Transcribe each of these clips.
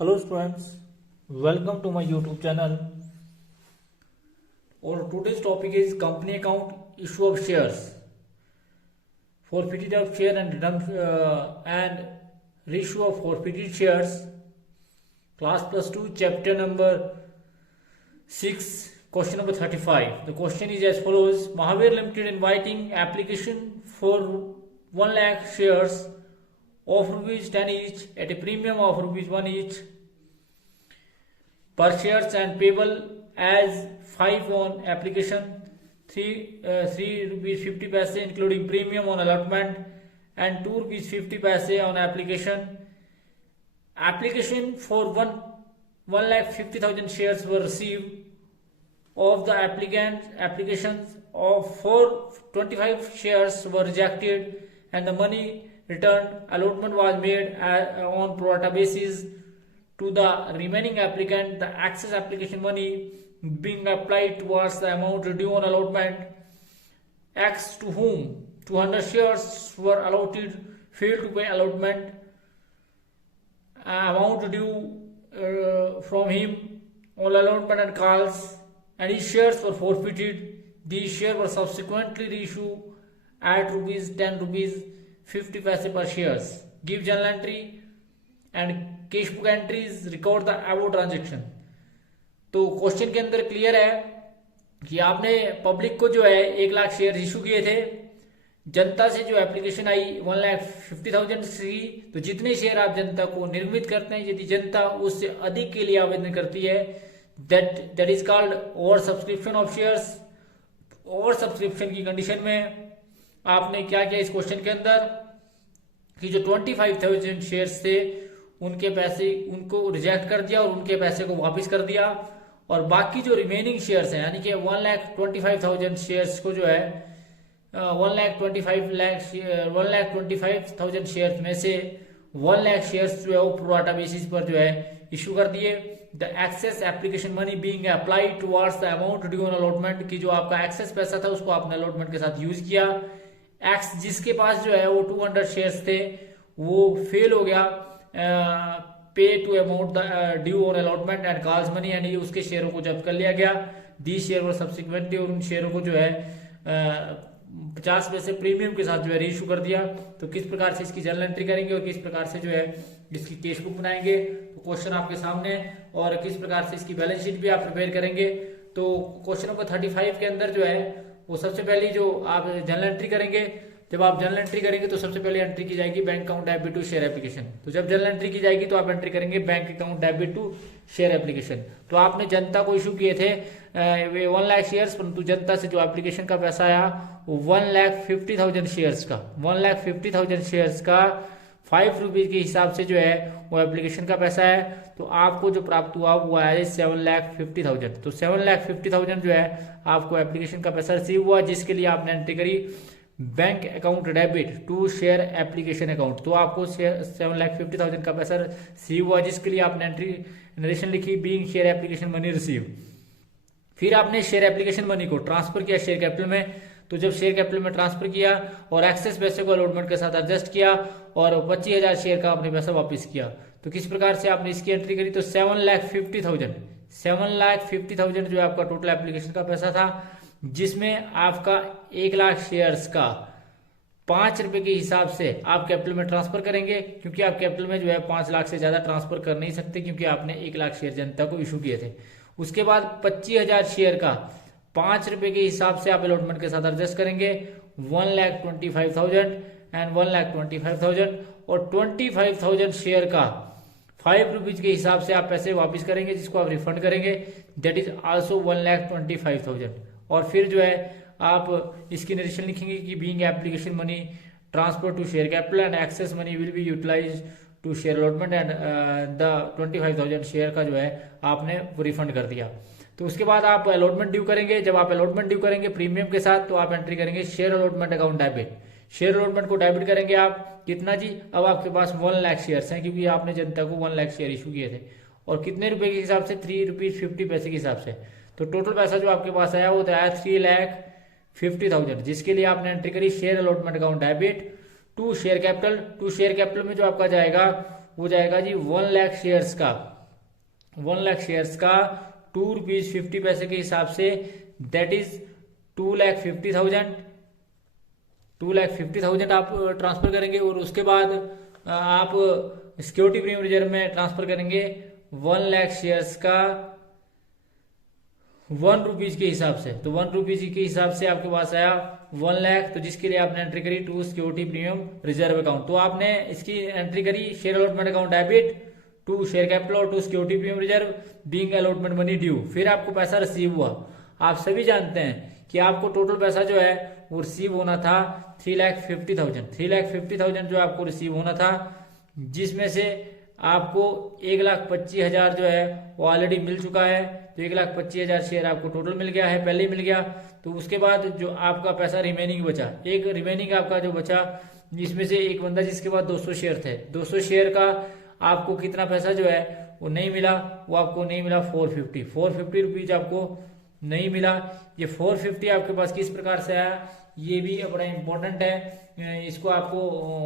Hello students, welcome to my YouTube channel. Our today's topic is company account issue of shares, forfeited of share and and reissue of forfeited shares. Class plus 2, chapter number 6, question number 35. The question is as follows: Mahavir Limited inviting application for 1 lakh shares of rupees 10 each at a premium of rupees 1 each per shares and payable as 5 on application, 3 rupees 50 paise including premium on allotment and 2 rupees 50 paise on application. Application for 1,50,000 shares were received of the applications of 425 shares were rejected and the money returned. Allotment was made on pro rata basis to the remaining applicant, the excess application money being applied towards the amount due on allotment. X to whom 200 shares were allotted failed to pay allotment amount due from him on allotment and calls, and his shares were forfeited. These shares were subsequently reissued at rupees 50 paise per shares. Give journal entry and cash book entries record the above transaction. तो question के अंदर clear है कि आपने public को जो है 1 lakh share issue किए थे, जनता से जो एप्लीकेशन आई 1,50,000 की, तो जितने शेयर आप जनता को निर्मित करते हैं, यदि जनता उससे अधिक के लिए आवेदन करती है, that is called over subscription of shares. Over subscription की कंडीशन में आपने क्या किया इस क्वेश्चन के अंदर कि जो 25,000 शेयर्स थे उनके पैसे उनको रिजेक्ट कर दिया और उनके पैसे को वापस कर दिया, और बाकी जो रिमेनिंग शेयर्स हैं यानी कि 1,25,000 शेयर्स को जो है 1,25,000 शेयर्स में से 1 लाख शेयर्स जो है वो प्रो राटा बेसिस पर जो है इशू कर दिए। The excess application money being applied towards the amount due on allotment, की जो आपका एक्सेस पैसा था उसको आपने अलॉटमेंट के साथ यूज किया। एक्स जिसके पास जो है वो 200 शेयर्स थे वो फेल हो गया पे to amount due on allotment and calls money, यानी उसके शेयरों को जब्त कर लिया गया। दी शेयर और सब्सिक्वेंटली, और उन शेयरों को जो है 50 पैसे प्रीमियम के साथ जो है रीइशू कर दिया। तो किस प्रकार से इसकी जर्नल एंट्री करेंगे और किस प्रकार से जो है इसकी कैश बुक बनाएंगे, तो क्वेश्चन आपके सामने, और किस प्रकार से इसकी बैलेंस शीट भी आप प्रिपेयर करेंगे। तो क्वेश्चन नंबर 35 के अंदर जो है वो सबसे पहली जो आप जर्नल एंट्री करेंगे, जब आप जर्नल एंट्री करेंगे तो सबसे पहले एंट्री की जाएगी bank account debit to share application. तो जब जर्नल एंट्री की जाएगी तो आप एंट्री करेंगे bank account debit to share application. तो आपने जनता को इशू किए थे 1 लाख शेयर्स, परंतु जनता से जो एप्लीकेशन का पैसा आया वो 1,50,000 शेयर्स का 1,50,000 शेयर्स का 5 रुपीज के हिसाब से जो है वो एप्लीकेशन का पैसा है। तो आपको जो प्राप्त हुआ वो आया 7,50,000। तो 7,50,000 जो है आपको एप्लीकेशन का पैसा रिसीव हुआ, जिसके लिए आपने एंट्री करी bank account debit to share application account. तो आपको 7,50,000 का पैसा रिसीव हुआ, जिसके लिए आपने एंट्री नरेशन लिखी being share application money receive. फिर आपने शेयर एप्लीकेशन मनी को ट्रांसफर किया शेयर कैपिटल में। तो जब शेयर कैपिटल में ट्रांसफर किया और एक्सेस पैसे को अलॉटमेंट के साथ एडजस्ट किया और 25,000 शेयर का आपने पैसा वापस किया। तो किस प्रकार से आपने इसकी एंट्री करी, तो 7,50,000 जो आपका टोटल एप्लीकेशन का पैसा था, जिसमें आपका 1 लाख शेयर्स का 5 रुपए के हिसाब से आप कैपिटल में ट्रांसफर करेंगे, क्योंकि आप कैपिटल में जो है 5 लाख से ज्यादा ट्रांसफर कर नहीं सकते, क्योंकि आपने 1 लाख शेयर जनता को इशू किए थे। उसके बाद 25,000 शेयर का 5 रुपए के हिसाब से आप अलॉटमेंट के साथ एडजस्ट करेंगे 1,25,000 एंड 1,25,000, और 25,000 शेयर का 5 रुपीज के हिसाब से आप पैसे वापस करेंगे, जिसको आप रिफंड करेंगे, दैट इज आल्सो 1,25,000। और फिर जो है आप इसकी नरेशन लिखेंगे कि being application money transfer to share capital and excess money will be utilise to share allotment and the 25,000 share का जो है आपने रिफंड कर दिया। तो उसके बाद आप अलॉटमेंट ड्यू करेंगे। जब आप अलॉटमेंट ड्यू करेंगे प्रीमियम के साथ, तो आप एंट्री करेंगे share allotment account debit. Share allotment को डेबिट करेंगे आप कितना जी, अब आपके पास 1 लाख शेयर्स हैं, क्योंकि आपने जनता को 1 लाख शेयर इशू किए थे, और कितने रुपए के हिसाब से 3 रुपीज 50 पैसे के हिसाब से। तो टोटल पैसा जो आपके पास आया वो आया 3,50,000, जिसके लिए आपने एंट्री करी share allotment account debit to share capital. To share capital में जो आपका जाएगा वो जाएगा जी 1 लाख शेयर्स का, 1 लाख शेयर्स का ₹2.50 के हिसाब से, दैट इज 2,50,000, 2,50,000 आप ट्रांसफर करेंगे। और उसके बाद आप सिक्योरिटी प्रीमियम रिजर्व में ट्रांसफर करेंगे 1 लाख शेयर्स का ₹1 के हिसाब से। तो ₹1 के हिसाब से आपके पास आया 1 लाख, तो जिसके लिए आपने एंट्री करी to security premium reserve account. तो आपने इसकी एंट्री करी share allotment account debit to share capital और to security premium reserve being allotment money due. फिर आपको पैसा रिसीव हुआ। आप सभी जानते हैं कि आपको टोटल पैसा जो है वो रिसीव होना था 3,50,000, 3,50,000 जो आपको रिसीव होना था, जिसमें से आपको 1,25,000 जो है वो ऑलरेडी मिल चुका है। तो 1,25,000 शेयर आपको टोटल मिल गया है, पहले ही मिल गया। तो उसके बाद जो आपका पैसा रिमेनिंग बचा, एक रिमेनिंग आपका जो बचा, जिसमें से एक बंदा जिसके पास 200 शेयर थे, 200 शेयर का आपको कितना पैसा जो है वो नहीं मिला, वो आपको नहीं मिला 450 रुपीज आपको नहीं मिला। ये 450 आपके पास किस प्रकार से आया, ये भी बड़ा इंपॉर्टेंट है, इसको आपको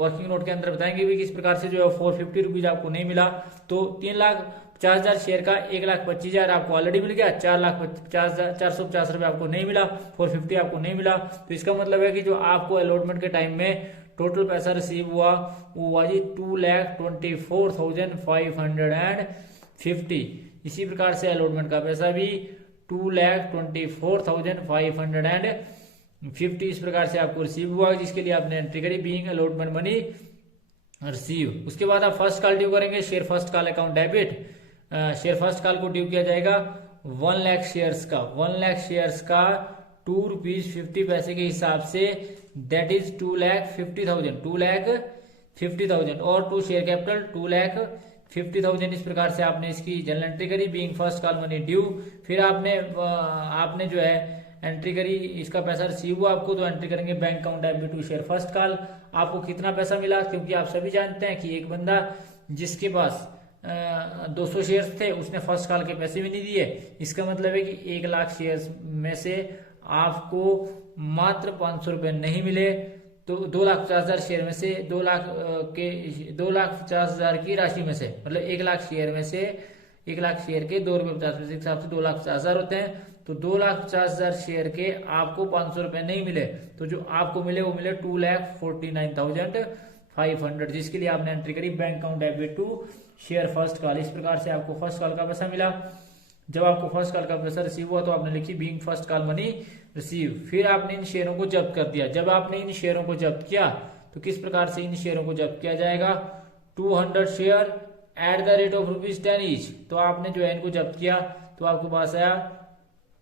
वर्किंग नोट के अंदर बताएंगे भी किस प्रकार से जो है 450 रुपीज आपको नहीं मिला। तो 3,50,000 शेयर का 1,25,000 आपको ऑलरेडी मिल गया, 4,50,450 रुपये आपको नहीं मिला, 450 आपको नहीं मिला। तो इसका मतलब है कि जो आपको अलॉटमेंट के टाइम में टोटल पैसा रिसीव हुआ वो हुआ जी 2,24,550। इसी प्रकार से अलॉटमेंट का पैसा भी 2,24,550 इस प्रकार से आपको रिसीव हुआ, जिसके लिए आपने एंट्री करी बीइंग अलॉटमेंट मनी रिसीव। उसके बाद आप फर्स्ट कॉल ड्यू करेंगे, share first call account debit. Share first call को ड्यू किया जाएगा 1 लाख शेयर्स का, 1 लाख शेयर्स का ₹2.50 के हिसाब से, दैट इज 2,50,000, 2,50,000 और टू शेयर कैपिटल 2,50,000। इस प्रकार से आपने इसकी जनरल एंट्री करी being first call money due. फिर आपने जो है एंट्री करी, इसका पैसा रिसीव हुआ आपको, तो एंट्री करेंगे bank account debit to share first call. आपको कितना पैसा मिला, क्योंकि आप सभी जानते हैं कि एक बंदा जिसके पास 200 शेयर्स थे उसने फर्स्ट कॉल के पैसे भी नहीं दिए। इसका मतलब है कि 1 लाख शेयर्स में से आपको मात्र 500 रुपए नहीं मिले। तो 2,50,000 शेयर में से 2,50,000 की राशि में से, मतलब 1 लाख शेयर में से 1 लाख शेयर के ₹2.50 के हिसाब से 2,50,000 होते हैं। तो 2,50,000 शेयर के आपको 500 रुपए नहीं मिले, तो जो आपको मिले वो मिले 2,49,500, जिसके लिए आपने एंट्री करी bank account debit to share first call. इस प्रकार से आपको फर्स्ट कॉल का पैसा मिला। जब आपको फर्स्ट कॉल का पैसा रिसीव हुआ तो आपने लिखी being first call money receive. फिर आपने इन शेयरों को जब्त कर दिया। जब आपने इन शेयरों को जब्त किया तो किस प्रकार से इन शेयरों को जब्त किया जाएगा, 200 share at the rate of ₹10 each. तो आपने जो है इनको जब्त किया तो आपके पास आया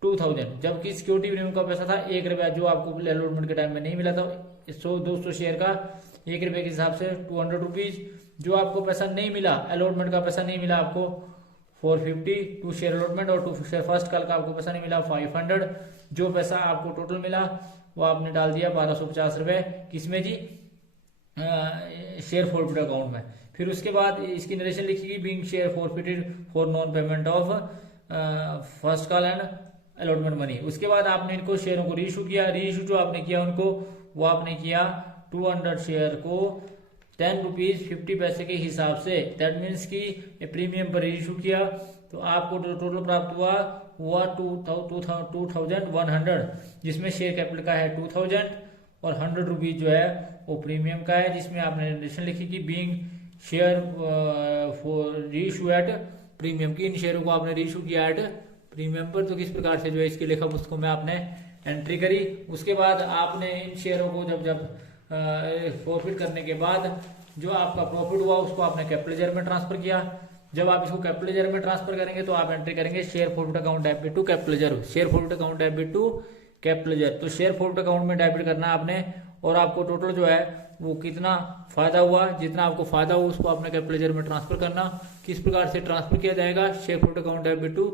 2,000, जबकि सिक्योरिटी प्रीमियम का पैसा था 1 रुपया, जो आपको अलॉटमेंट के टाइम में नहीं मिला था। 200 शेयर का 1 रुपये के हिसाब से 200 रुपीज। जो आपको पैसा नहीं मिला, अलॉटमेंट का पैसा नहीं मिला आपको 450 टू शेयर अलॉटमेंट, और टू शेयर फर्स्ट कॉल का आपको पैसा नहीं मिला 500। जो पैसा आपको टोटल मिला वो आपने डाल दिया 1,250 रुपए, किसमें जी, शेयर फॉरफिट अकाउंट में। फिर उसके बाद इसकी नरेशन लिखी गई being share forfeited for non payment of first call and allotment money. उसके बाद आपने इनको शेयरों को रीइशू किया। रीइशू जो आपने किया उनको, वो आपने किया 200 शेयर को ₹10.50 के हिसाब से, दैट मीन्स की प्रीमियम पर रीइशू किया। तो आपको टोटल प्राप्त हुआ 2,100, जिसमें शेयर कैपिटल का है 2,000 और 100 रुपीज जो है वो प्रीमियम का है, जिसमें आपने नरेशन लिखी कि being share for reissue at premium की। इन शेयरों को आपने रीइशू किया एट प्रीमियम पर। तो किस प्रकार से जो है इसके लेखा पुस्तकों में आपने एंट्री करी। उसके बाद आपने इन शेयरों को जब प्रॉफिट करने के बाद जो आपका प्रॉफिट हुआ उसको आपने कैपिटल लेजर में ट्रांसफर किया। जब आप इसको कैपिटल लेजर में ट्रांसफर करेंगे तो आप एंट्री करेंगे share profit account debit to capital ledger, share profit account debit to capital ledger. तो शेयर प्रॉफिट अकाउंट में डेबिट करना आपने, और आपको टोटल जो है वो कितना फायदा हुआ, जितना आपको फायदा हुआ उसको आपने कैपिटल लेजर में ट्रांसफर करना। किस प्रकार से ट्रांसफर किया जाएगा, share profit account debit to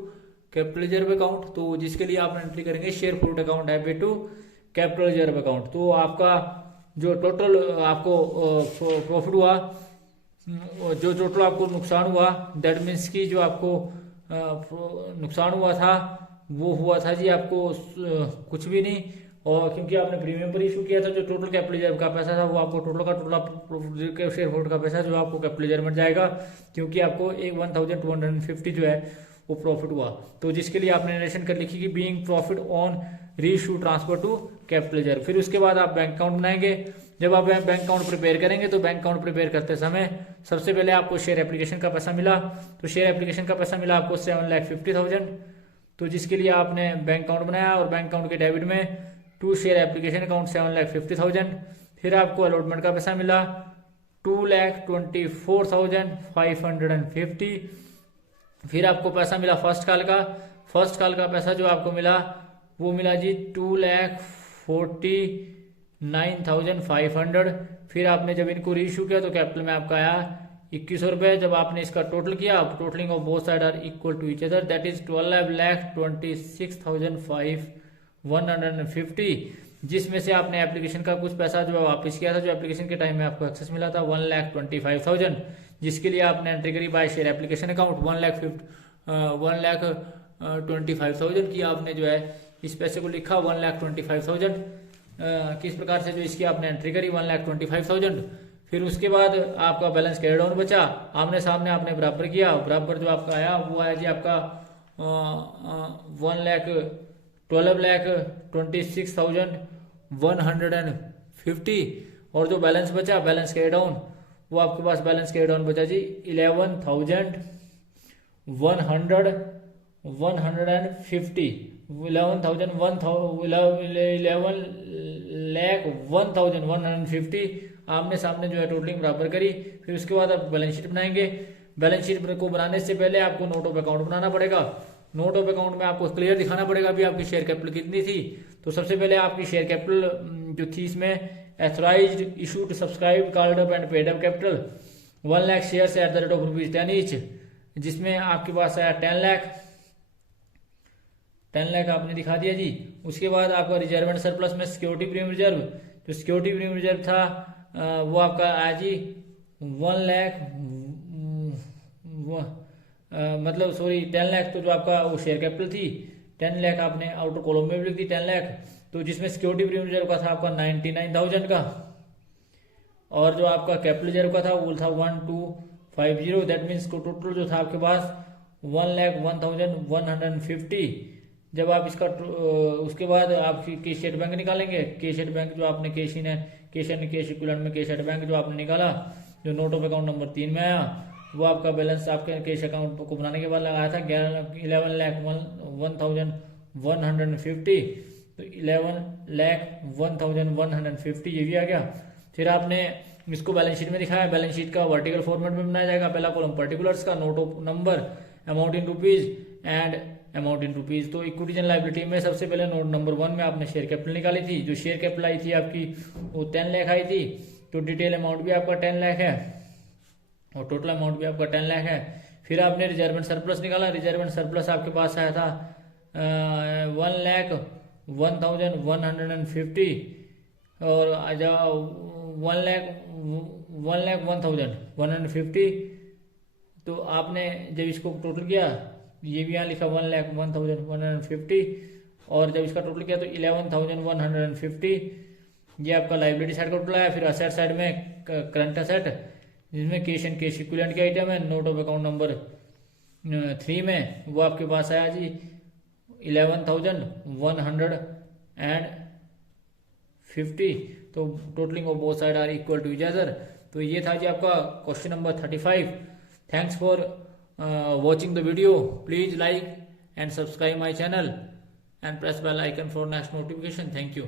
capital reserve account. तो जिसके लिए आप एंट्री करेंगे share profit account debit to capital reserve account. तो आपका जो टोटल आपको प्रॉफिट हुआ, जो टोटल आपको नुकसान हुआ, दैट मीन्स की जो आपको नुकसान हुआ था वो हुआ था जी आपको कुछ भी नहीं, और क्योंकि आपने प्रीमियम पर इशू किया था, जो टोटल कैपिटल रिजर्व का पैसा था वो आपको टोटल का टोटल शेयर होल्डर का पैसा जो आपको कैपिटल रिजर्व में जाएगा, क्योंकि आपको एक 1250 जो है वो प्रॉफिट हुआ। तो जिसके लिए आपने नरेशन कर लिखी कि being profit on reissue transfer to capital reserve. फिर उसके बाद आप बैंक अकाउंट बनाएंगे। जब आप बैंक अकाउंट प्रिपेयर करेंगे तो बैंक अकाउंट प्रिपेयर करते समय सबसे पहले आपको शेयर एप्लीकेशन का पैसा मिला, तो शेयर एप्लीकेशन का पैसा मिला आपको 7,50,000, तो जिसके लिए आपने बैंक अकाउंट बनाया और बैंक अकाउंट के डेबिट में टू शेयर एप्लीकेशन अकाउंट 7,50,000। फिर आपको अलॉटमेंट का पैसा मिला 2,24,550। फिर आपको पैसा मिला फर्स्ट कॉल का। फर्स्ट कॉल का पैसा जो आपको मिला वो मिला जी 2,49,500। फिर आपने जब इनको रीइशू किया तो कैपिटल में आपका आया 2100 रुपये। जब आपने इसका टोटल किया, totalling of both side are equal to each other, that is 12,26,150, जिसमें से आपने एप्लीकेशन का कुछ पैसा जो है वापस किया था, जो एप्लीकेशन के टाइम में आपको एक्सेस मिला था 1,25,000, जिसके लिए आपने एंट्री करी बाय शेयर एप्लीकेशन अकाउंट 1,25,000 की आपने जो है इस पैसे को लिखा 1,25,000 किस प्रकार से जो इसकी आपने एंट्री करी 1,25,000। फिर उसके बाद आपका बैलेंस कैरी डाउन बचा, आमने सामने आपने बराबर किया, बराबर जो आपका आया वो आया जी आपका 1,12,26,150। और जो बैलेंस बचा बैलेंस कैरी डाउन, वो आपके पास बैलेंस कैरी डाउन बचा जी 11,150, 11,150 आमने सामने जो है टोटलिंग बराबर करी। फिर उसके बाद आप बैलेंस शीट बनाएंगे। बैलेंस शीट को बनाने से पहले आपको नोट ऑफ अकाउंट बनाना पड़ेगा। नोट ऑफ अकाउंट में आपको क्लियर दिखाना पड़ेगा भी आपकी शेयर कैपिटल कितनी थी। तो सबसे पहले आपकी शेयर कैपिटल जो थी इसमें authorised issued subscribe called up and paid up capital 1 lakh share at the rate of ₹10 each, जिसमें आपके पास आया 10 लाख आपने दिखा दिया जी। उसके बाद आपका रिजर्व एंड सरप्लस में सिक्योरिटी प्रीमियम रिजर्व, जो सिक्योरिटी प्रीमियम रिजर्व था वो आपका आया जी 1 लाख, मतलब सॉरी 10 लाख, तो जो आपका वो शेयर कैपिटल थी 10 लाख आपने आउटर कॉलम में भी लिख दी 10 लाख, तो जिसमें सिक्योरिटी प्रीमियम रिजर्व का था आपका 99,000 का, और जो आपका कैपिटल रिजर्व का था वो था 1,250। दैट मीन्स टोटल जो था आपके पास 1,01,150। जब आप इसका उसके बाद आप कैश एट बैंक निकालेंगे। कैश एट बैंक जो आपने कैश इक्विवेलेंट में कैश एट बैंक जो आपने निकाला, जो नोट ऑफ अकाउंट नंबर 3 में आया, वो आपका बैलेंस आपके कैश अकाउंट को बनाने के बाद लगाया था 11,01,150, तो 11,01,150 ये भी आ गया। फिर आपने इसको बैलेंस शीट में दिखाया। बैलेंस शीट का वर्टिकल फॉर्मेट में बनाया जाएगा। पहला कॉलम पर्टिकुलर्स का, note of number, amount in rupees and amount in rupees. तो इक्विटीज एंड लायबिलिटी में सबसे पहले नोट नंबर 1 में आपने शेयर कैपिटल निकाली थी। जो शेयर कैपिटल आई थी आपकी वो 10 लाख आई थी, तो डिटेल अमाउंट भी आपका 10 लाख है और टोटल अमाउंट भी आपका 10 लाख है। फिर आपने रिजर्व एंड सरप्लस निकाला। रिजर्व एंड सरप्लस आपके पास आया था 1,01,150 और 1,01,150। तो आपने जब इसको टोटल किया, ये भी यहाँ लिखा 1,01,150, और जब इसका टोटल किया तो 11,150। ये आपका लाइबिलिटी साइड का टोटल आया। फिर असेट साइड में करंट असेट, जिसमें कैश एंड कैश इक्विवेलेंट के आइटम है, नोट ऑफ अकाउंट नंबर 3 में वो आपके पास आया जी 11,150। तो totalling of both side are equal to each other. तो ये था जी आपका question number 35। Thanks for watching the video. Please like and subscribe my channel and press bell icon for next notification. Thank you.